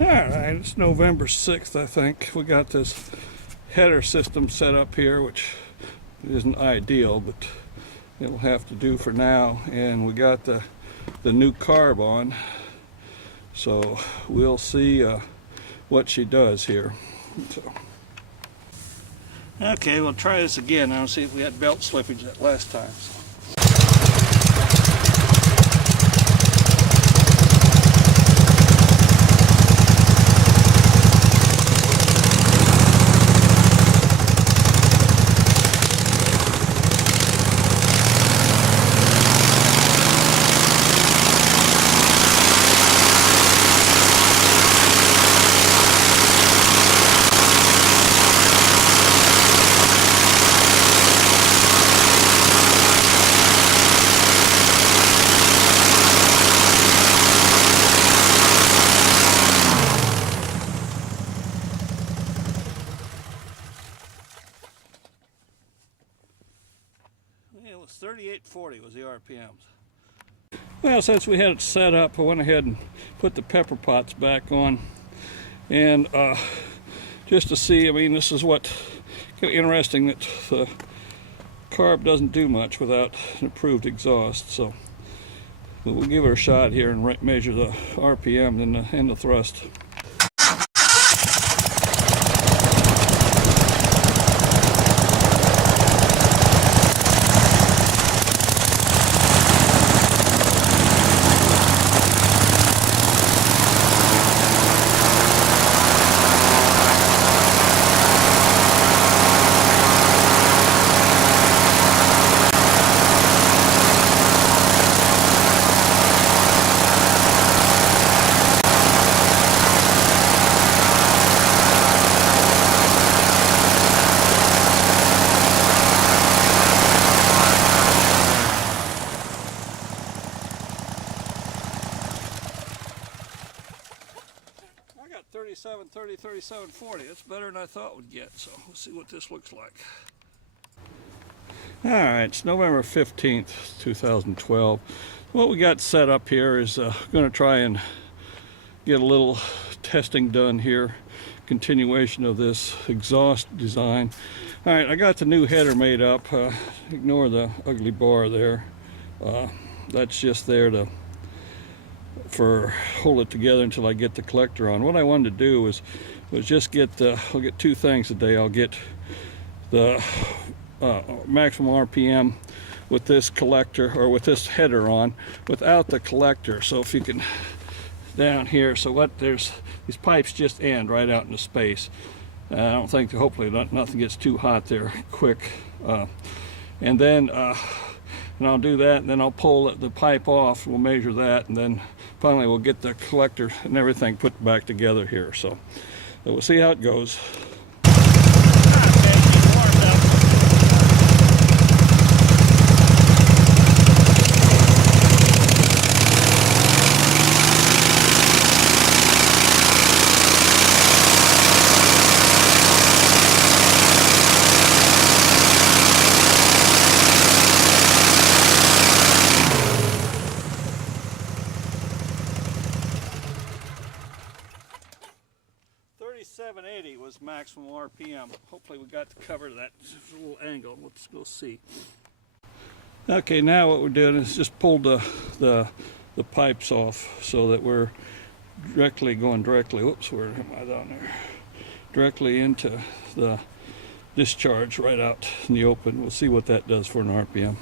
Alright, it's November 6th, I think. We got this header system set up here, which isn't ideal, but it'll have to do for now. And we got the new carb on, so we'll see what she does here. So. Okay, we'll try this again. I'll see if we had belt slippage that last time. It was 3840 was the RPMs. Well, since we had it set up, I went ahead and put the pepper pots back on, and just to see. I mean, this is what kind of interesting that the carb doesn't do much without an improved exhaust. So we'll give it a shot here and measure the RPM and the thrust. I got 3730, 3740. That's better than I thought we'd get, so we'll see what this looks like. Alright, it's November 15th, 2012. What we got set up here is going to try and get a little testing done here. Continuation of this exhaust design. Alright, I got the new header made up. Ignore the ugly bar there. That's just there to hold it together until I get the collector on. What I wanted to do was just get I'll get two things today. I'll get the maximum RPM with this collector, or with this header on, without the collector. So if you can, down here, so there's these pipes just end right out into space. I don't think, hopefully nothing gets too hot there quick. And then and I'll do that, and then I'll pull the pipe off. We'll measure that, and then finally we'll get the collector and everything put back together here. So we'll see how it goes. 3780 was maximum RPM. Hopefully we got to cover that little angle. Let's go see. Okay, now what we're doing is just pull the pipes off so that we're going directly, whoops, where am I down there? Directly into the discharge right out in the open. We'll see what that does for an RPM.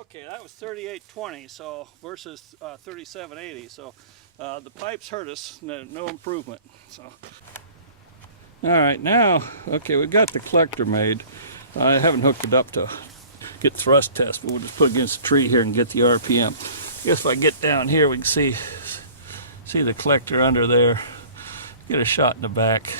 Okay, that was 3820, so versus 3780. So the pipes hurt us. No improvement. So, all right, now, okay, we've got the collector made. I haven't hooked it up to get thrust test, but we'll just put it against the tree here and get the RPM. I guess if I get down here, we can see the collector under there. Get a shot in the back.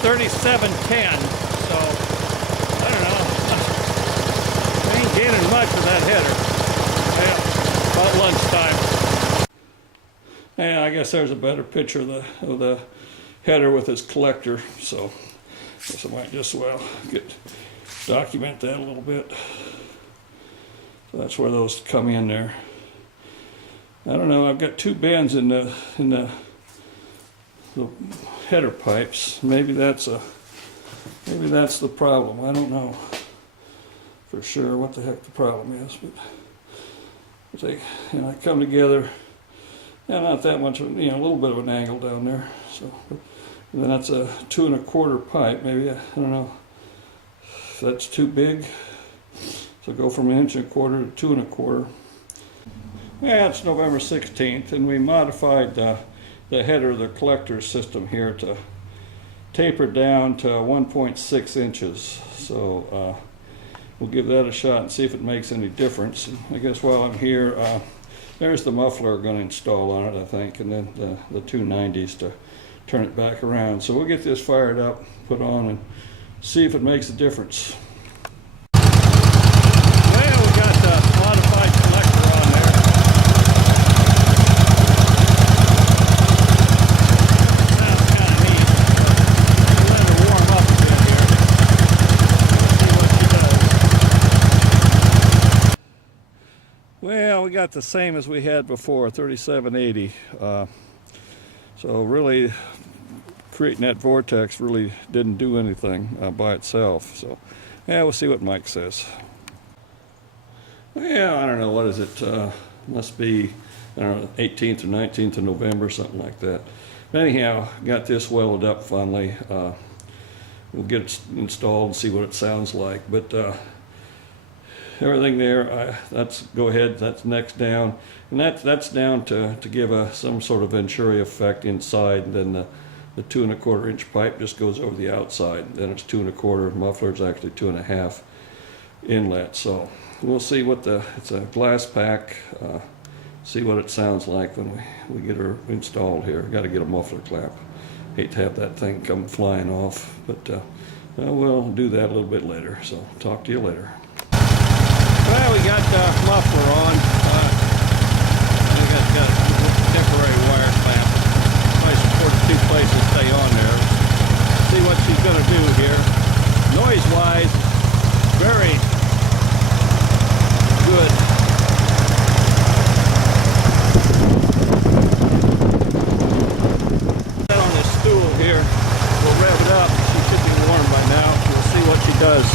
3710, so I don't know. I ain't gaining much of that header. Yeah, about lunchtime. Yeah, I guess there's a better picture of the header with its collector, so I guess I might just well document that a little bit. So that's where those come in there. I don't know, I've got two bends in the header pipes. Maybe that's the problem. I don't know for sure what the heck the problem is, but they come together. Yeah, not that much, a little bit of an angle down there. So, and then that's a 2 1/4 pipe. Maybe I don't know if that's too big. So go from 1 1/4 to 2 1/4. Yeah, it's November 16th, and we modified the header of the collector system here to taper down to 1.6 inches. So we'll give that a shot and see if it makes any difference. And I guess while I'm here, there's the muffler I'm going to install on it, I think, and then the 290s to turn it back around. So we'll get this fired up, put on, and see if it makes a difference. Well, we got the modified collector on there. That's kind of neat. We'll let her warm up a bit here. See what she does. Well, we got the same as we had before, 3780. So really, creating that vortex really didn't do anything by itself. So, yeah, we'll see what Mike says. Well, I don't know, what is it? Must be, I don't know, 18th or 19th of November, something like that. But anyhow, got this welded up finally. We'll get it installed and see what it sounds like. But everything there, that's go ahead, that's next down. And that's down to give some sort of Venturi effect inside, and then the 2 1/4 inch pipe just goes over the outside. Then it's 2 1/4, muffler's actually 2 1/2 inlet. So we'll see what it's a glass pack, see what it sounds like when we get her installed here. Got to get a muffler clamp. Hate to have that thing come flying off, but we'll do that a little bit later. So talk to you later. Well, we got the muffler on. We got temporary wire clamp. Nice 42 places stay on there. See what she's going to do here. Noise-wise, very good. On this stool here, we'll rev it up. She should be warm by now. We'll see what she does.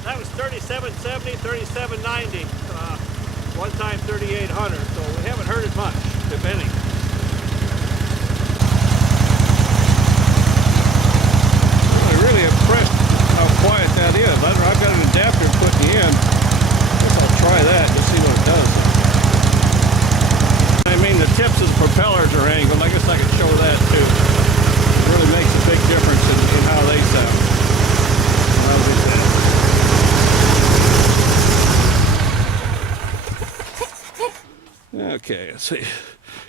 That was 3770, 3790, one time 3800, so we haven't heard it much, if any. I'm really impressed how quiet that is. I've got an adapter put in. I guess I'll try that to see what it does. I mean, the tips of the propellers are angled. I guess I can show that too. It really makes a big difference in how they sound. Okay, let's see.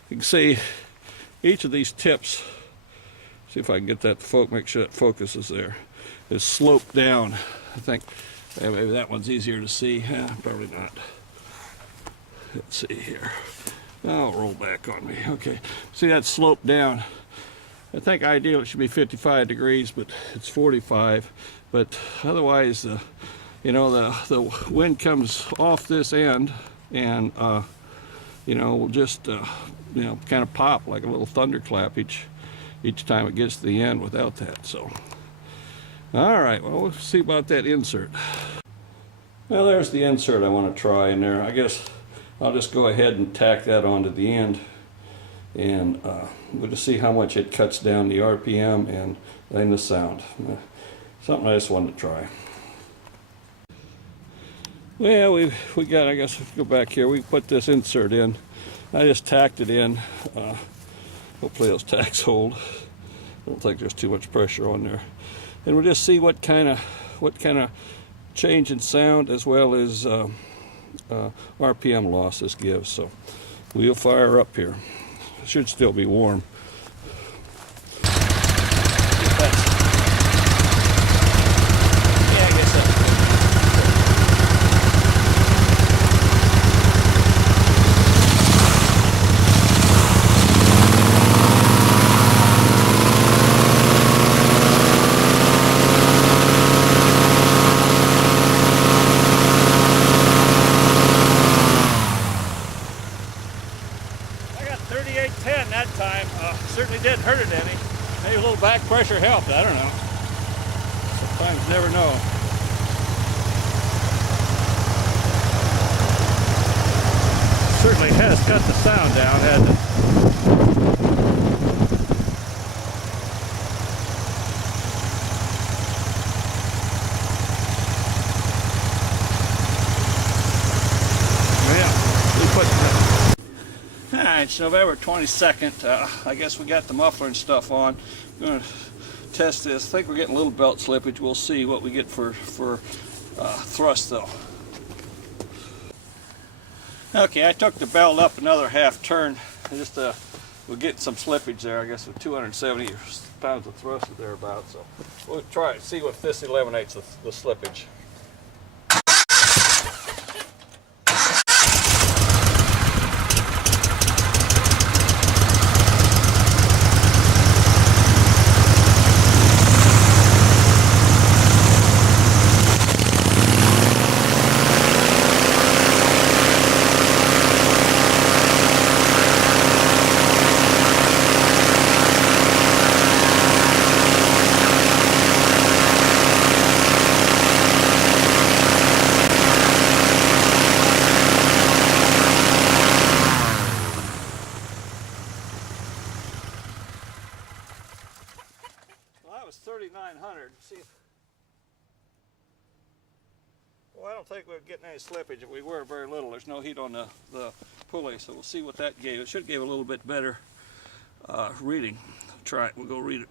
You can see each of these tips. See if I can get that to make sure that focuses there. Is sloped down. I think maybe that one's easier to see. Probably not. Let's see here. Oh, roll back on me. Okay, see that sloped down. I think ideally it should be 55 degrees, but it's 45. But otherwise, the wind comes off this end, and will just kind of pop like a little thunderclap each time it gets to the end without that. So, all right, well, we'll see about that insert. Well, there's the insert I want to try in there. I guess I'll just go ahead and tack that onto the end. and we'll just see how much it cuts down the RPM and the sound. Something I just wanted to try. Well, we got, I guess, let's go back here. We put this insert in. I just tacked it in. Hopefully those tacks hold. I don't think there's too much pressure on there. And we'll just see what kind of change in sound as well as RPM loss this gives. So we'll fire up here. It should still be warm. That time certainly didn't hurt it any. Maybe a little back pressure helped. I don't know. Sometimes you never know. Certainly has cut the sound down, hasn't it? It's November 22nd. I guess we got the muffler and stuff on. I'm going to test this. I think we're getting a little belt slippage. We'll see what we get for thrust though. Okay, I took the belt up another half turn. Just we'll get some slippage there. I guess with 270 pounds of thrust or thereabouts. So we'll try it. See if this eliminates the slippage. That was 3,900. See, well, I don't think we're getting any slippage. If we were, very little. There's no heat on the pulley, so we'll see what that gave. It should give a little bit better reading. Try it. We'll go read it.